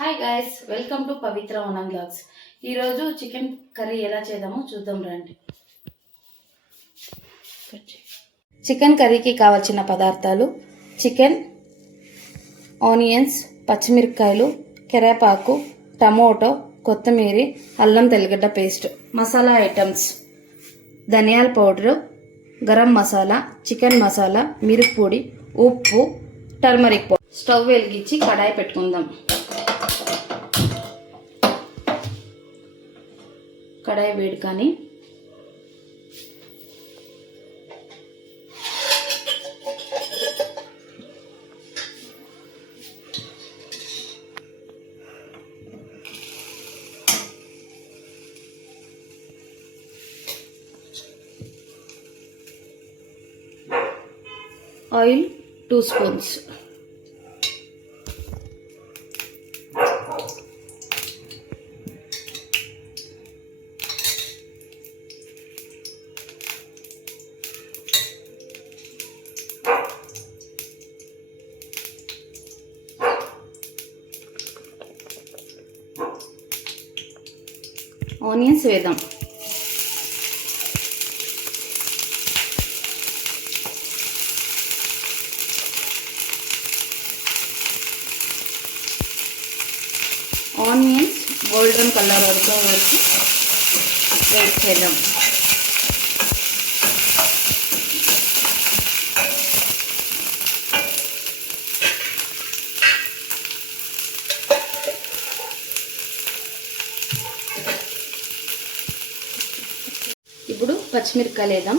Hi guys, welcome to పవిత్ర వనం blogs. ఈరోజు chicken curry ఎలా చేద్దామో చూద్దాం రండి. చికెన్ కర్రీకి కావాల్సిన పదార్థాలు: చికెన్, ఆనియన్స్, పచ్చిమిరపకాయలు, కరివేపాకు, టమోటో, కొత్తిమీర, అల్లం తెల్లగడ్డ పేస్ట్. మసాలా ఐటమ్స్: ధనియాల పౌడరు, గరం మసాలా, చికెన్ మసాలా, మిరప్పొడి, ఉప్పు, టర్మరిక్ పౌడర్. స్టవ్ వెలిగించి కడాయి పెట్టుకుందాం. కడాయి వేడి కానీ ఆయిల్ 2 స్పూన్స్. ఆనియన్స్ వేద్దాం. ఆనియన్స్ గోల్డెన్ కలర్ వరకు వేడి చేద్దాం. ఇప్పుడు పచ్చిమిరపకాయలు వేద్దాం.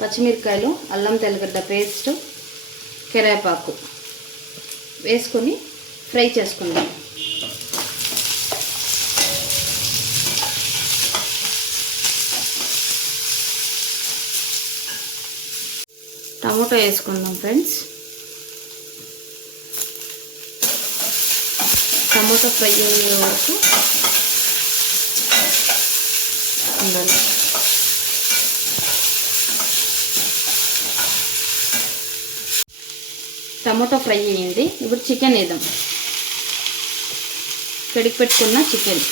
పచ్చిమిరపకాయలు, అల్లం తెల్లగడ్డ పేస్ట్, కరివేపాకు వేసుకొని ఫ్రై చేసుకుందాం. టమోటా వేసుకుందాం ఫ్రెండ్స్. టమోటా ఫ్రై అయ్యే వరకు ఉండాలి. టమోటా ఫ్రై అయ్యింది. ఇప్పుడు చికెన్ వేద్దాం. కడిగి పెట్టుకున్న చికెన్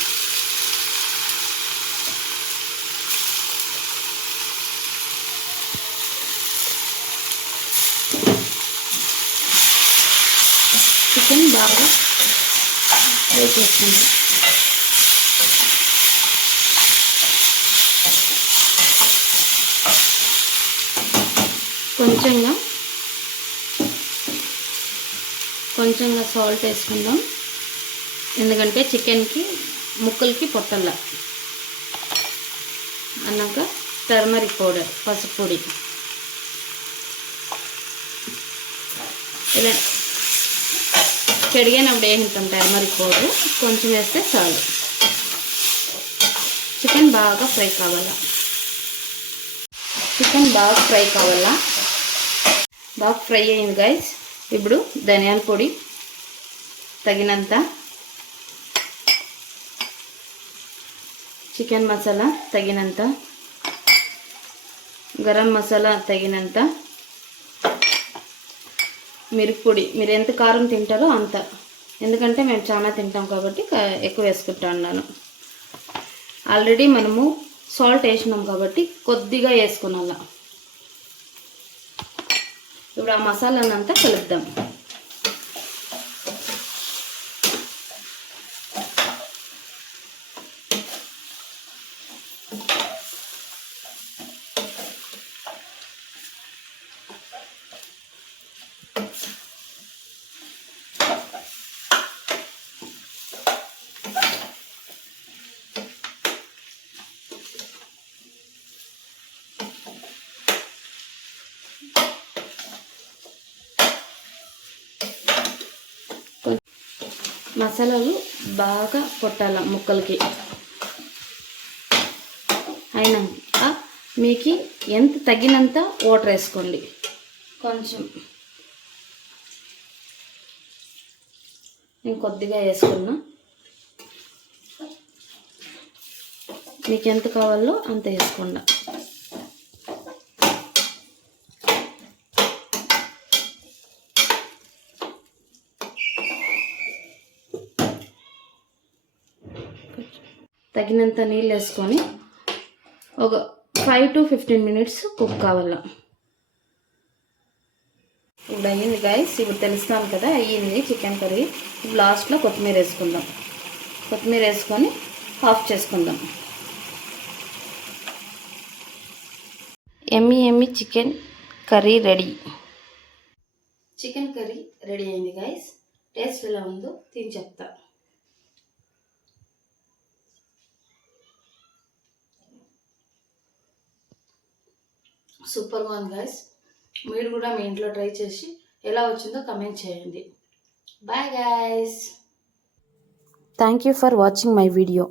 బాగా ఫ్రై చేసుకుందాం. కొంచెంగా సాల్ట్ వేసుకుందాం, ఎందుకంటే చికెన్కి ముక్కలకి పొట్టల్ల. అన్నాక టర్మరిక్ పౌడర్, పసుపు పొడి. ఇలా చెడిగినప్పుడు వేసుకుంటాం టర్మరిక్ పౌడర్, కొంచెం వేస్తే చాలు. చికెన్ బాగా ఫ్రై కావాలా. బాగా ఫ్రై అయింది గైస్. ఇప్పుడు ధనియాల పొడి తగినంత, చికెన్ మసాలా తగినంత, గరం మసాలా తగినంత, మిరప్పొడి మీరు ఎంత కారం తింటారో అంత, ఎందుకంటే మేము చాలా తింటాం కాబట్టి ఎక్కువ వేసుకుంటా ఉన్నాను. ఆల్రెడీ మనము సాల్ట్ వేసినాం కాబట్టి కొద్దిగా వేసుకున్నాం. ఇప్పుడు ఆ మసాలానంతా కలుపుదాం. మసాలాలు బాగా కొట్టాల ముక్కలకి. అయినాక మీకు ఎంత తగినంత వాటర్ వేసుకోండి. కొంచెం నేను కొద్దిగా వేసుకున్నా, మీకు ఎంత కావాలో అంత వేసుకోండి. తగినంత నీళ్ళు వేసుకొని ఒక 5 to 15 minutes కుక్ కావాల. ఇప్పుడు అయ్యింది గైస్. ఇప్పుడు తెలుస్తాను కదా అయ్యింది చికెన్ కర్రీ. ఇప్పుడు లాస్ట్లో కొత్తిమీర వేసుకుందాం. కొత్తిమీర వేసుకొని ఆఫ్ చేసుకుందాం. Yummy chicken curry ready. Chicken curry ready అయింది గైస్. టేస్ట్ ఎలా ఉందో తిని చెప్తా. సూపర్గా ఉంది గైస్. మీరు కూడా మీ ఇంట్లో ట్రై చేసి ఎలా వచ్చిందో కమెంట్ చేయండి. Bye guys. Thank you for watching my video.